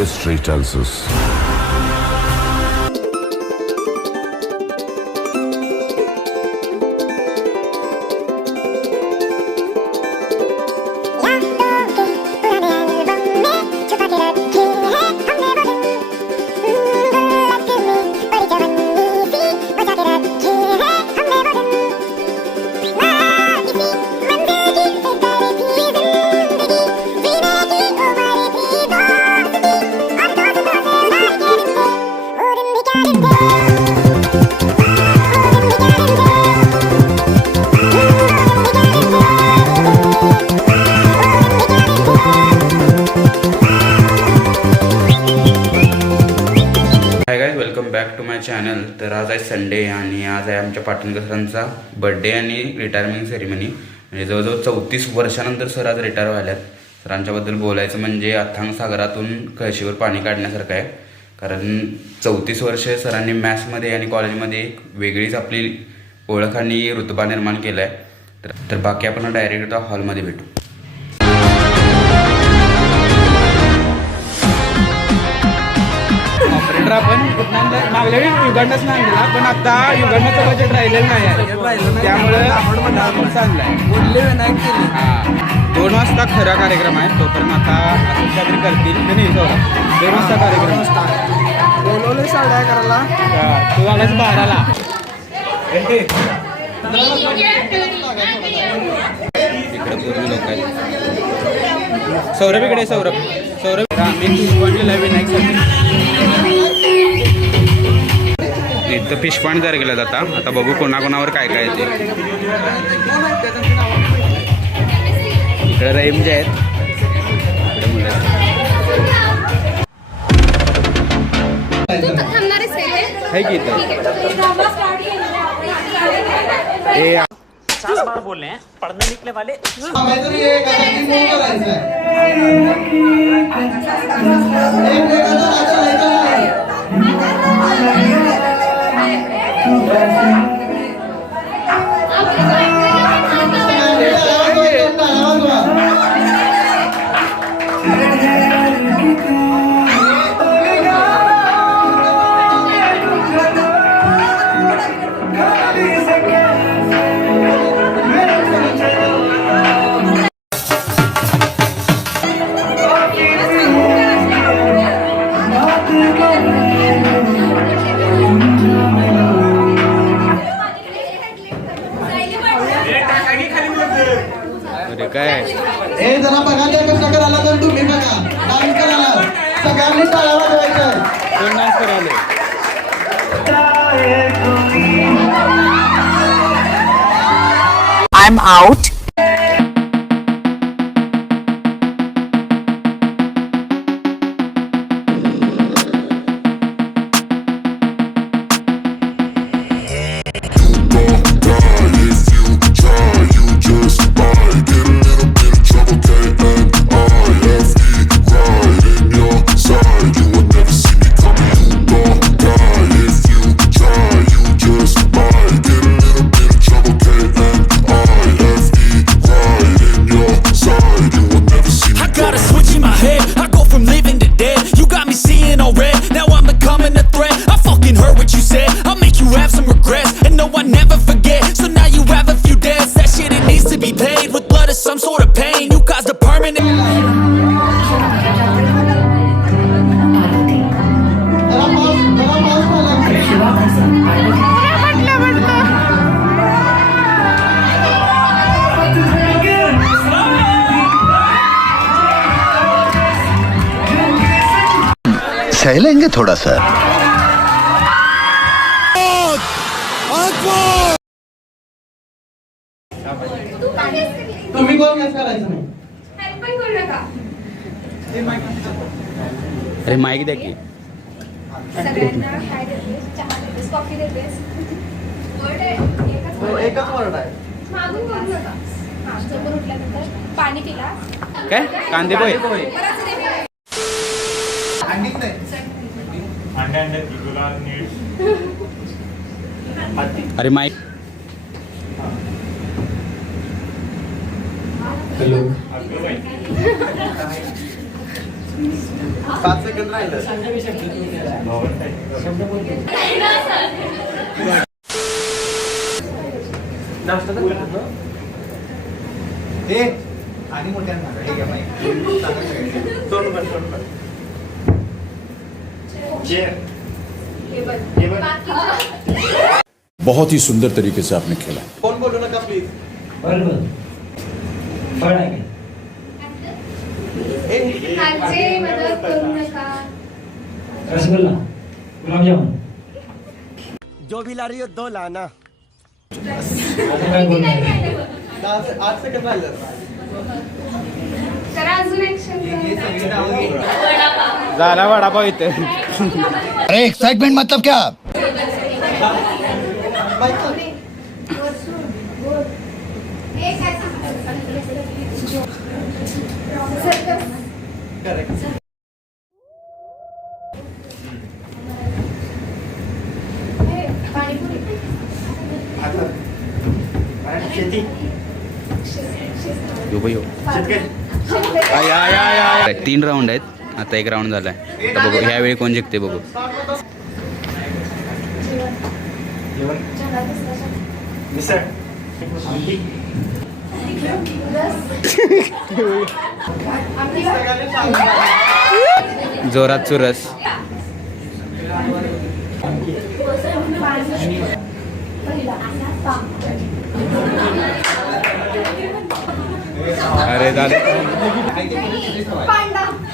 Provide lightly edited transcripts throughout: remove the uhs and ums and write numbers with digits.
History tells us. Hi guys, welcome back to my channel. तर आज आहे Sunday आणि आज आहे आमच्या पाटणकर सरांचा बर्थडे आणि रिटायरमेंट सेरेमनी. म्हणजे जवळजवळ 34 वर्षानंतर सर आज रिटायर व्हायल्यात. सरांच्याबद्दल बोलायचं म्हणजे अथांग सागरातून कळशीवर पाणी काढण्यासारखं आहे. कारण 34 वर्ष सरांनी मॅथ्समध्ये आणि कॉलेजमध्ये एक वेगळीच आपली ओळख आणि रुतबा निर्माण केला आहे. तर बाकी आपण डायरेक्ट हॉलमध्ये भेटू. ऑपरेटर आपण मागल्या वेळी युगांडाच नाही आणलेला, पण आता युगांडाचं बजेट राहिलेलं नाही आहे, त्यामुळे आपण आणलाय. 2 वाजता खरा कार्यक्रम आहे, तोपर्यंत आता असं काहीतरी करतील. नाही 2 वाजता कार्यक्रम बोलवले 11:30 तू आलाच 12ला. इकडे पूर्ण लोक आहेत. सौरभ इकडे सौरभ मी फिशपॉइंटला विनायक इथं फिशपॉइंट तयार केलं जातं. आता बघू कोणाकोणावर काय काय येते. इकडे रहीम जे आहेत इकडे मुलं आहे की इथं बोल रहे हैं पढ़ने निकले वाले. काय जरा बघा त्या कसं करायला तर तुम्ही बघा डान्स करायला सगळ्यांनी टाळ्या वाजवायचं. कोण डान्स करायला I'm out. Some sort of pain, you caused a permanent. सह लेंगे थोड़ा सा. तुम्ही कोण गॅस करायचं नाही. अरे माईक द्या की. एकच वर्ड आहे. पाणी पिला काय कांदे पोहे अंडीच नाही. अरे माईक हॅलो 5 सेकंद राहिलं. ए, आणि मोठ्यांना ठीक आहे बहुत ही सुंदर तरीके से आपने खेला। कोण बोलू नका प्लीज. खालचे मदत करू नका. रसगुल्ला गुलाबजामुन जो भी ला रही हो 2 लाना। आता काय बोलणार आहे? 8 सेकंद राहिलं. करा अजून ऍक्शन. झाला वडापाव इथे. अरे एक्साइटमेंट मतलब क्या? यो बाई, यो. आय, आय, आय, आय. 3 राऊंड आहेत. आता 1 राऊंड झालाय. आता बघू ह्यावेळी कोण जिंकते बघू. जोरात चुरस. अरे दादा.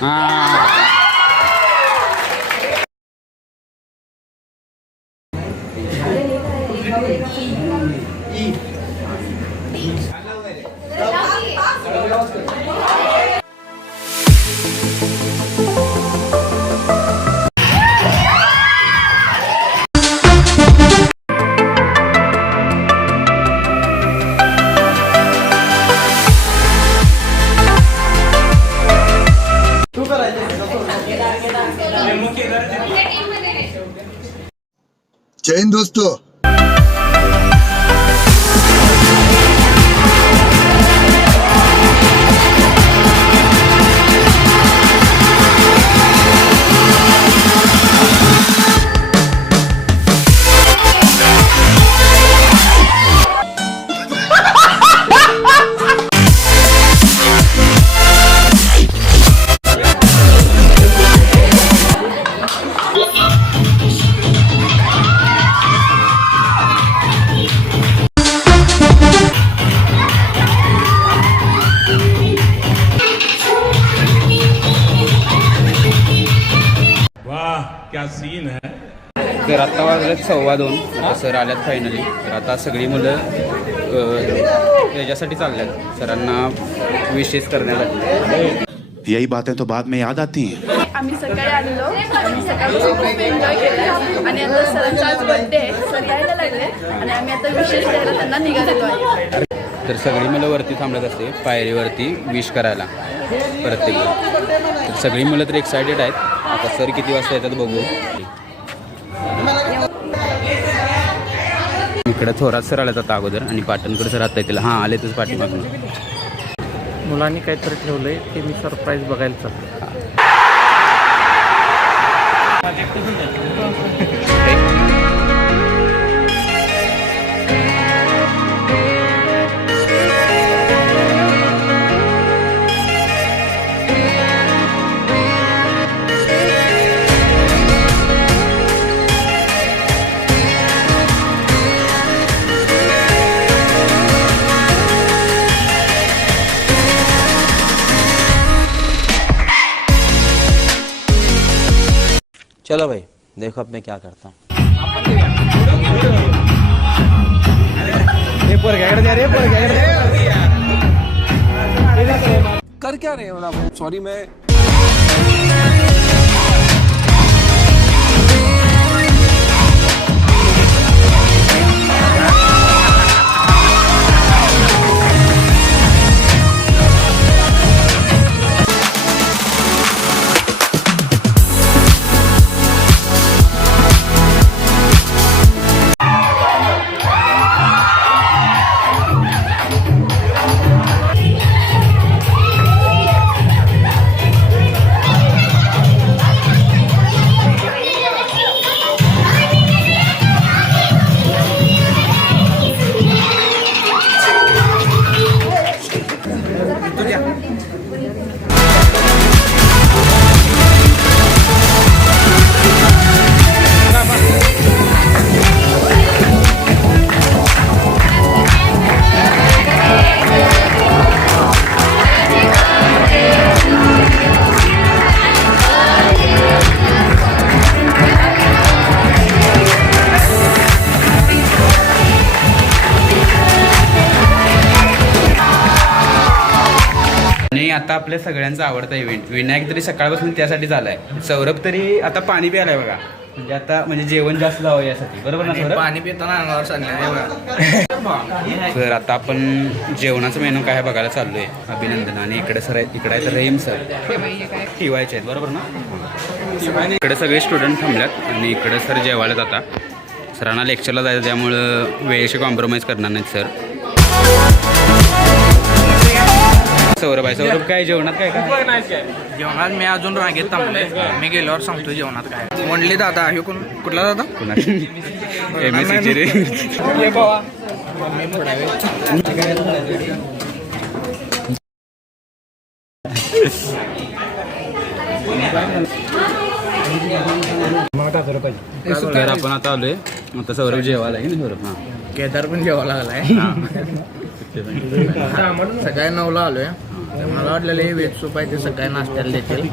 हा. तू करायचं. जय हिंद दोस्तों। क्या सीन है। तर आता वाजलेत 2:15. आता सर आल्यात फायनली. तर आता सगळी मुलं याच्यासाठी चालल्यात सरांना विशेष करण्यासाठी. यही बातें तो बाद में याद आती हैं। आम्ही सकाळी आलेलो आणि सकाळी खूप एन्जॉय केलं आणि आता सरांचा आज बर्थडे आहे. सर यायला लागले आणि आम्ही आता विशेष द्यायला त्यांना निघालेलो आहे. तर सगळी मुलं वरती थांबत असते पायरीवरती विश करायला प्रत्येक. तर सगळी मुलं तर एक्सायटेड आहेत. आता सर किती वाजता येतात बघू. इकडे थोरात सर आल्यात आता अगोदर आणि पाटणकर सर आता येतील. हां आले तुझं पाठीमागून. मुलांनी काहीतरी ठेवलंय ते मी सरप्राईज बघायला चाललो. चलो भाई देखो अब मैं क्या करता हूँ. कर क्या रहे हो आप? सॉरी मैं आता आपल्या सगळ्यांचा आवडता इव्हेंट. विनायक तरी सकाळपासून त्यासाठी झालाय. सौरभ तरी आता पाणी प्यायलाय बघा. म्हणजे आता म्हणजे जेवण जास्त जावं यासाठी. बरोबर ना सौरभ? पाणी पिताना अंगावर सांगणार. तर आता आपण जेवणाचं मेनू काय बघायला चाललोय. अभिनंदन आणि इकडे सर इकडे आहे तर रहीम सर ठेवायचे आहेत. बरोबर ना? इकडे सगळे स्टुडंट थांबल्यात आणि इकडे सर जेवायला जातात. सरांना लेक्चरला जायचं त्यामुळं वेळेशी कॉम्प्रोमाइज करणार नाहीत सर. सौरभ आहे. सौरभ काय जेवणात काय काय? जेवणात मी अजून रागेत थांबलोय. मी गेल्यावर सांगतो जेवणात काय. म्हणली दादा हे कुठला दादा? MSc रे. तर आपण आता आलोय. आता सौरभ जेवायला आहे ना सौरभ? हां. केदार पण जेवायला लागलाय. सकाळी 9ला आलोय. मला वाटलेलं हे वेज सूप आहे ते सकाळी नाश्त्याला देतील.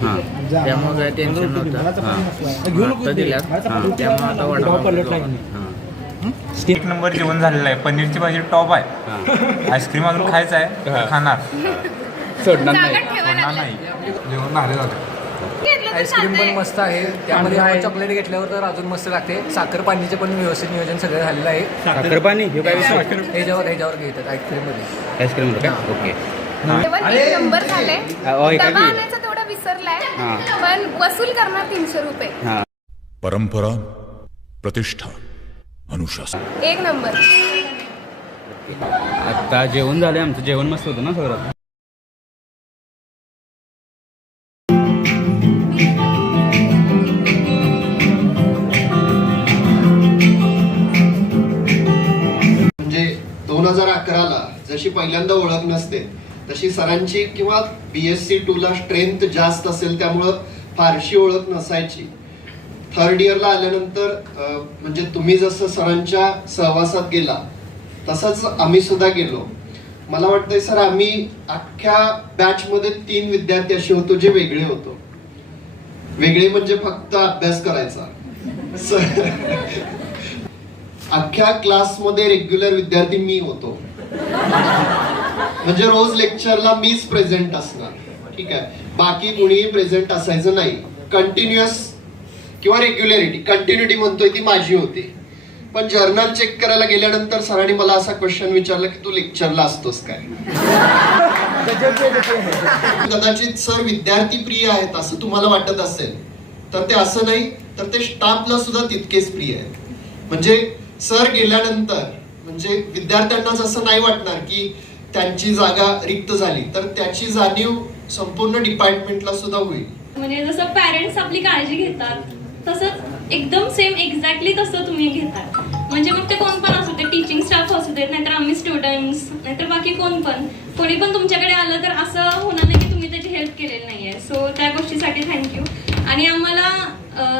त्यामुळे काही टेन्शन नव्हतं. आता दिल्यात त्यामुळे आता वडा. 1 नंबर जेवण झालेलं आहे. पनीरची भाजी टॉप आहे. आईस्क्रीम अजून खायचं आहे. खाणार सोडणार नाही. नाही जेवण भारी झालं. आईस्क्रीम पण मस्त आहे. त्यामध्ये चॉकलेट घेतल्यावर तर अजून मस्त लागते. साखर पाणीचे पण व्यवस्थित नियोजन सगळं झालेलं आहे. साखर पाणी ह्याच्यावर घेतात आईस्क्रीम मध्ये. Ice cream okay. एक नंबर झाले. डबा आणायचा तेवढा विसरलाय पण वसूल करणार 300 रुपये. परंपरा, प्रतिष्ठा, अनुशासन. एक नंबर. आता जेवण झालंय आमचं. जेवण मस्त होतं ना सौरभ? म्हणजे 2011ला जशी पहिल्यांदा ओळख नसते तशी सरांची किंवा BSc 2 ला स्ट्रेंथ जास्त असेल त्यामुळं फारशी ओळख नसायची. 3rd इयरला आल्यानंतर म्हणजे तुम्ही जसं सरांच्या सहवासात गेला तसंच आम्ही सुद्धा गेलो. मला वाटतंय सर आम्ही अख्ख्या बॅच मध्ये 3 विद्यार्थी असे होतो जे वेगळे होतो. वेगळे म्हणजे फक्त अभ्यास करायचा. अख्ख्या क्लासमध्ये रेग्युलर विद्यार्थी मी होतो. म्हणजे रोज लेक्चरला मीच प्रेझेंट असणार. ठीक आहे. बाकी कुणीही प्रेझेंट असायचं नाही. कंटिन्युअस किंवा रेग्युलरिटी कंटिन्युटी म्हणतोय ती माझी होती. पण जर्नल चेक करायला गेल्यानंतर सरांनी मला असा क्वेश्चन विचारला की तू लेक्चरला असतोस काय? कदाचित सर विद्यार्थी प्रिय आहेत असं तुम्हाला वाटत असेल तर ते असं नाही, तर ते स्टाफला सुद्धा तितकेच प्रिय आहेत. म्हणजे सर गेल्यानंतर म्हणजे विद्यार्थ्यांनाच असं नाही वाटणार की त्यांची जागा रिक्त झाली, तर त्याची जाणीव संपूर्ण डिपार्टमेंटला सुद्धा होईल. म्हणजे जसं पॅरेंट्स आपली काळजी घेतात तसंच एकदम सेम एक्झॅक्टली तसं तुम्ही घेतात. म्हणजे मग ते कोण पण असू दे, टीचिंग स्टाफ असू देत, नाहीतर आम्ही स्टुडंट्स, नाहीतर बाकी कोणी पण तुमच्याकडे आलं तर असं होणार नाही की तुम्ही त्याची हेल्प केलेली नाहीये. सो त्या गोष्टीसाठी थँक्यू. आणि आम्हाला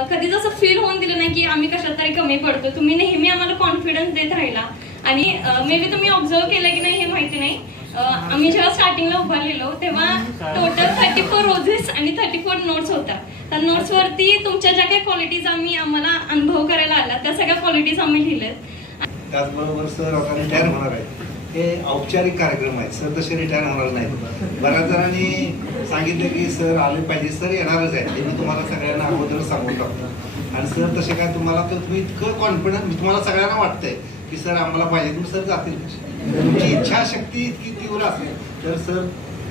कधीच असं फील होऊन दिलं नाही की आम्ही कशात तरी कमी पडतो. तुम्ही नेहमी आम्हाला कॉन्फिडन्स देत राहिला. आणि मे बी तुम्ही ऑब्झर्व केलं की नाही हे माहिती नाही, आम्ही जेव्हा स्टार्टिंगला उभारलेलो तेव्हा टोटल 34 रोजेस आणि 34 नोट्स होत्या. त्या नोट्सवरती तुमच्या ज्या काही क्वालिटीज आम्हाला अनुभव करायला आला त्या सगळ्या क्वालिटीज आम्ही लिहिल्यात. त्याचबरोबर सर आता रिटायर होणार आहे. हे औपचारिक कार्यक्रम आहेत. सर तसे रिटायर होणार नाहीत. बऱ्याच जणांनी सांगितलं की सर आले पाहिजे. सर येणारच आहे. ते मी तुम्हाला सगळ्यांना अगोदर सांगून टाकतो. आणि सर तसे काय तुम्हाला तर तुम्ही इतकं कॉन्फिडन्स तुम्हाला सगळ्यांना वाटतंय की सर आम्हाला पाहिजे, तुम्ही सर जातील कसे. तुमची इच्छाशक्ती इतकी तीव्र असेल तर सर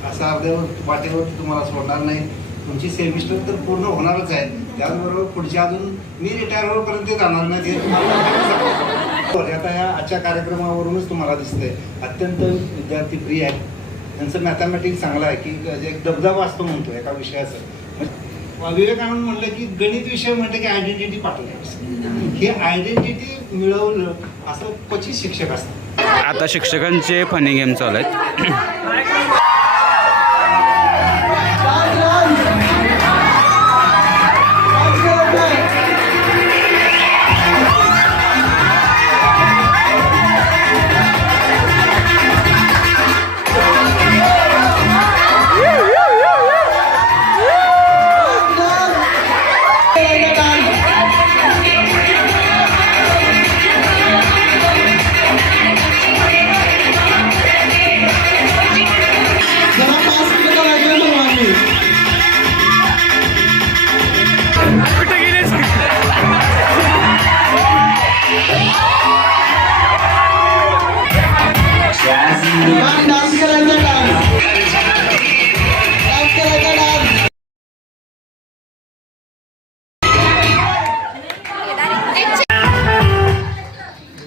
असं अर्ध्यावर वाटेवर तुम्हाला सोडणार नाही. तुमची सेमिस्टर तर पूर्ण होणारच आहे. त्याचबरोबर पुढच्या अजून मी रिटायर होईपर्यंत जाणार नाही हे तुम्हाला. आता या आजच्या कार्यक्रमावरूनच तुम्हाला दिसतंय अत्यंत विद्यार्थी प्रिय आहेत. त्यांचं मॅथमॅटिक्स चांगलं आहे की एक दबदबा असतो म्हणतो एका विषयाचं. विवेकानंद म्हणलं की गणित विषय म्हणलं की आयडेंटिटी पाठवली. हे आयडेंटिटी मिळवलं असं क्वचित शिक्षक असतात. आता शिक्षकांचे फनी गेम चालू आहेत.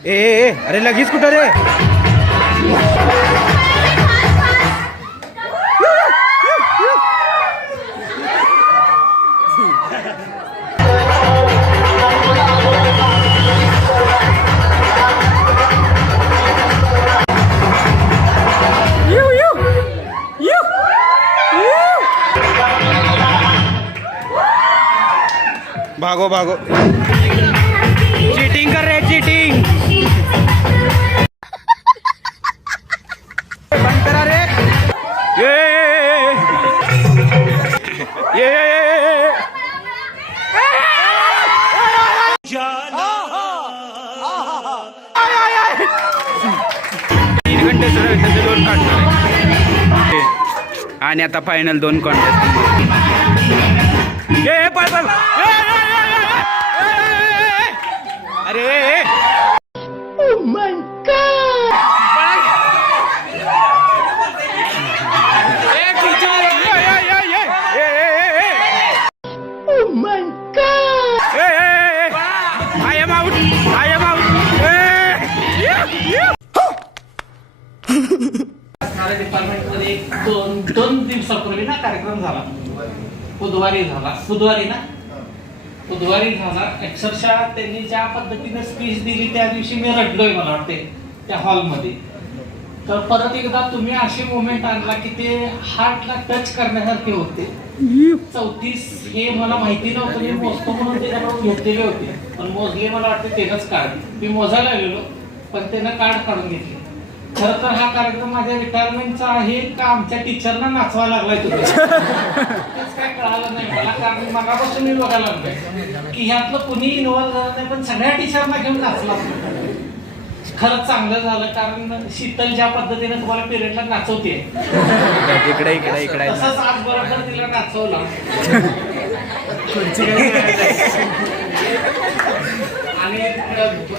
ए अरे लगेच कुठं रे? भागो भागो, चीटिंग कर रहे, चीटिंग बंद करा रे। ये 3 घंटे सुरू आहे, त्याचे 2 काढणार आहे. आणि आता फायनल 2 कॉन्टेस्ट. पळ पळ, अरे I am out. डिपार्टमेंटमध्ये 2 दिवसापूर्वी ना कार्यक्रम झाला. बुधवारी झाला अक्षरशः त्यांनी ज्या पद्धतीने स्पीच दिली त्या दिवशी मी रडलोय, मला वाटते त्या हॉलमध्ये. तर परत एकदा तुम्ही अशी मोमेंट आणला की ते हार्टला टच करण्यासारखे होते. 34 हे मला माहिती नव्हतं, मी मोजतो म्हणून त्याच्याकडून घेतलेले होते, पण मोजले मला वाटते तेच कार्ड. मी मोजायला गेलो पण त्यानं कार्ड काढून घेतले. खरं तर हा कार्यक्रम माझ्या रिटायरमेंटचा आहे का आमच्या टीचरना नाचवायला लागलाय तुम्ही, तेच काय कळालं नाही मला. कारण मगापासून मी बघायला लागलोय की ह्यातलं कुणी इन्व्हॉल्व झालं नाही, पण सगळ्या टीचरना घेऊन नाचला. खरंच चांगलं झालं, कारण शीतल ज्या पद्धतीने तुम्हाला पिरियडला नाचवते तसंच आज बरोबर तिला नाचवलं. आणि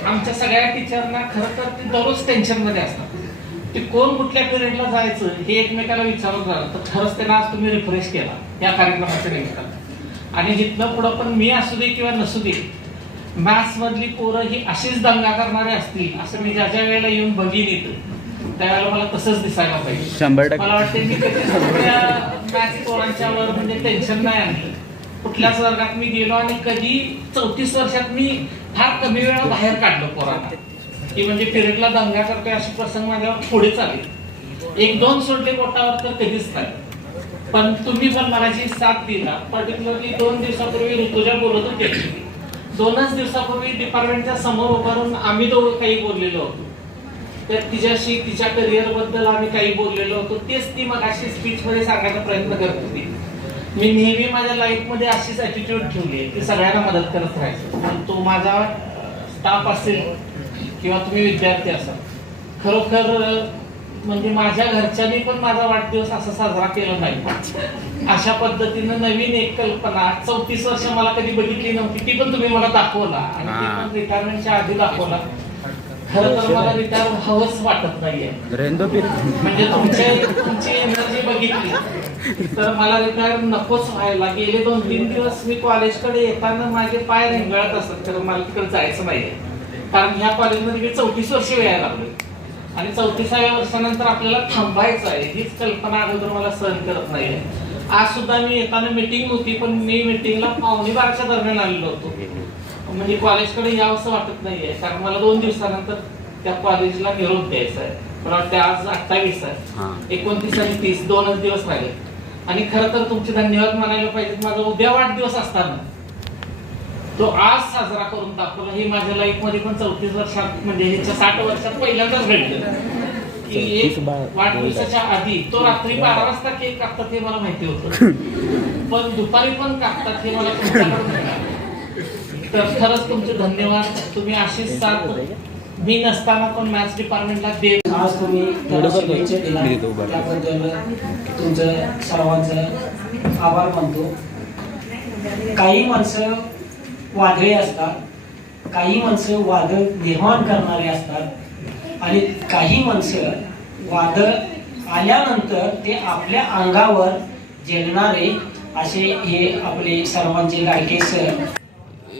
आमच्या सगळ्या टीचरना खरं तर ते दररोज टेन्शन मध्ये असतात, ते कोण कुठल्या पिरियडला जायचं हे एकमेकाला विचारत राहिलं. तर खरंच त्यांना आज तुम्ही रिफ्रेश केला या कार्यक्रमाच्या निमित्तानं. आणि जिथनं पुढं पण मी असू दे किंवा नसू दे, मॅथ्स मधली पोरं ही अशीच दंगा करणारे असतील असं मी ज्या वेळेला येऊन बघीन येतं त्यावेळेला मला तसंच दिसायला पाहिजे. 100% मला वाटते मी सगळ्या मॅथ्स पोरांच्या वर म्हणजे टेन्शन नाही आणलं. कुठल्याच वर्गात मी गेलो आणि कधी 34 वर्षात मी फार कमी वेळा बाहेर काढलो पोरांना की म्हणजे पिरियडला दंगा करतोय असे प्रसंग माझ्यावर थोडे चालले. 1-2 सोडले बोटावर तर कधीच नाही. पण तुम्ही पण मला जी साथ दिला, पर्टिक्युलरली 2 दिवसापूर्वी ऋतुजा बोलत होते, 2च दिवसापूर्वी डिपार्टमेंटच्या समोर उभारून आम्ही दोघं काही बोललेलो होतो. तर तिच्याशी तिच्या करिअर बद्दल आम्ही काही बोललेलो होतो, तेच ती मगाशी स्पीच मध्ये सांगायचा प्रयत्न करत होती. मी नेहमी माझ्या लाईफ मध्ये अशीच ऍटिट्यूड ठेवली आहे की सगळ्यांना मदत करत राहायचं. पण तो माझा स्टाफ असेल किंवा तुम्ही विद्यार्थी असाल, खरोखर म्हणजे माझ्या घरच्यांनी पण माझा वाढदिवस असा साजरा केला नाही. अशा पद्धतीनं नवीन एक कल्पना 34 वर्ष मला कधी बघितली नव्हती, ती पण तुम्ही मला दाखवला आणि ती पण रिटायरमेंटच्या आधी दाखवला. खरं तर मला रिटायर हवंच वाटत नाहीये, म्हणजे तुमची एनर्जी बघितली तर मला रिटायर नकोच व्हायला. गेले 2-3 दिवस मी कॉलेजकडे येताना माझे पाय रेंगाळत असतात, तर मला तिकडे जायचं नाहीये. कारण ह्या कॉलेजमध्ये मी 34 वर्ष वेळा लागलो आणि 34व्या वर्षानंतर आपल्याला थांबायचं आहे हीच कल्पना अगोदर मला सहन करत नाहीये. आज सुद्धा मी येताना मीटिंग होती, पण मी मीटिंगला 11:15च्या दरम्यान आलेलो होतो. म्हणजे कॉलेजकडे यावंसं वाटत नाहीये, कारण मला 2 दिवसानंतर त्या कॉलेजला निरोप द्यायचा आहे. मला वाटतं आज 28 आहे, 29 आणि 30 2च दिवस राहिले. आणि खरं तर तुमचे धन्यवाद मानायला पाहिजेत. माझा उद्या वाढदिवस असताना तो आज साजरा करून दाखवला. हे माझ्या लाईफ मध्ये पण 34 वर्षात म्हणजे ह्याच्या 60 वर्षात पहिल्यांदाच घडलं की एक वाढदिवसाच्या आधी तो रात्री 12 वाजता केक कापतात हे मला माहिती होतं, पण दुपारी पण कापतात हे मला तुमच्याकडून मिळालं. तर खरंच तुमचे धन्यवाद. तुम्ही अशीच साथ मी नसताना पण मॅथ्स डिपार्टमेंटला देव. आज तुम्ही त्याबद्दल तुमचं सर्वांचं आभार मानतो. काही माणसं वादळी असतात, काही माणसं वादळ निर्माण करणारे असतात आणि काही माणसं वादळ आल्यानंतर ते आपल्या अंगावर जेलणारे असे हे आपले सर्वांचे लाडके सर.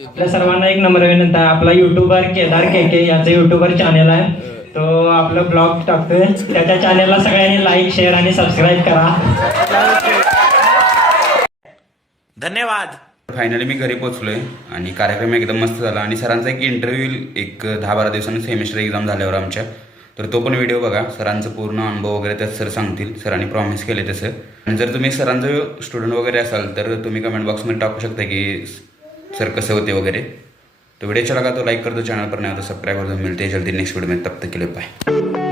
आपल्या सर्वांना एक नम्र विनंती आहे, आपला युट्यूबर केदार के याचं युट्यूबर चॅनल आहे, तो आपलं ब्लॉग टाकतोय, त्याच्या चॅनलला सगळ्यांनी लाईक शेअर आणि सबस्क्राईब करा. धन्यवाद. फायनली मी घरी पोहोचलोय आणि कार्यक्रम एकदम मस्त झाला आणि सरांचा एक इंटरव्ह्यू एक 10-12 दिवसांनी सेमिस्टर एक्झाम झाल्यावर आमच्या, तर तो पण व्हिडिओ बघा. सरांचं पूर्ण अनुभव वगैरे त्यात सर सांगतील. सरांनी प्रॉमिस केले तसं. आणि जर तुम्ही सरांचं स्टुडंट वगैरे असाल तर तुम्ही कमेंट बॉक्समध्ये टाकू शकता की सर कसं होते वगैरे. तो व्हिडिओ अच्छा लगा तो लाइक कर दो, चैनल पर नया तो सब्सक्राइब कर दो. मिलते हैं जल्दी नेक्स्ट वीडियो में, तब तक के लिए बाय.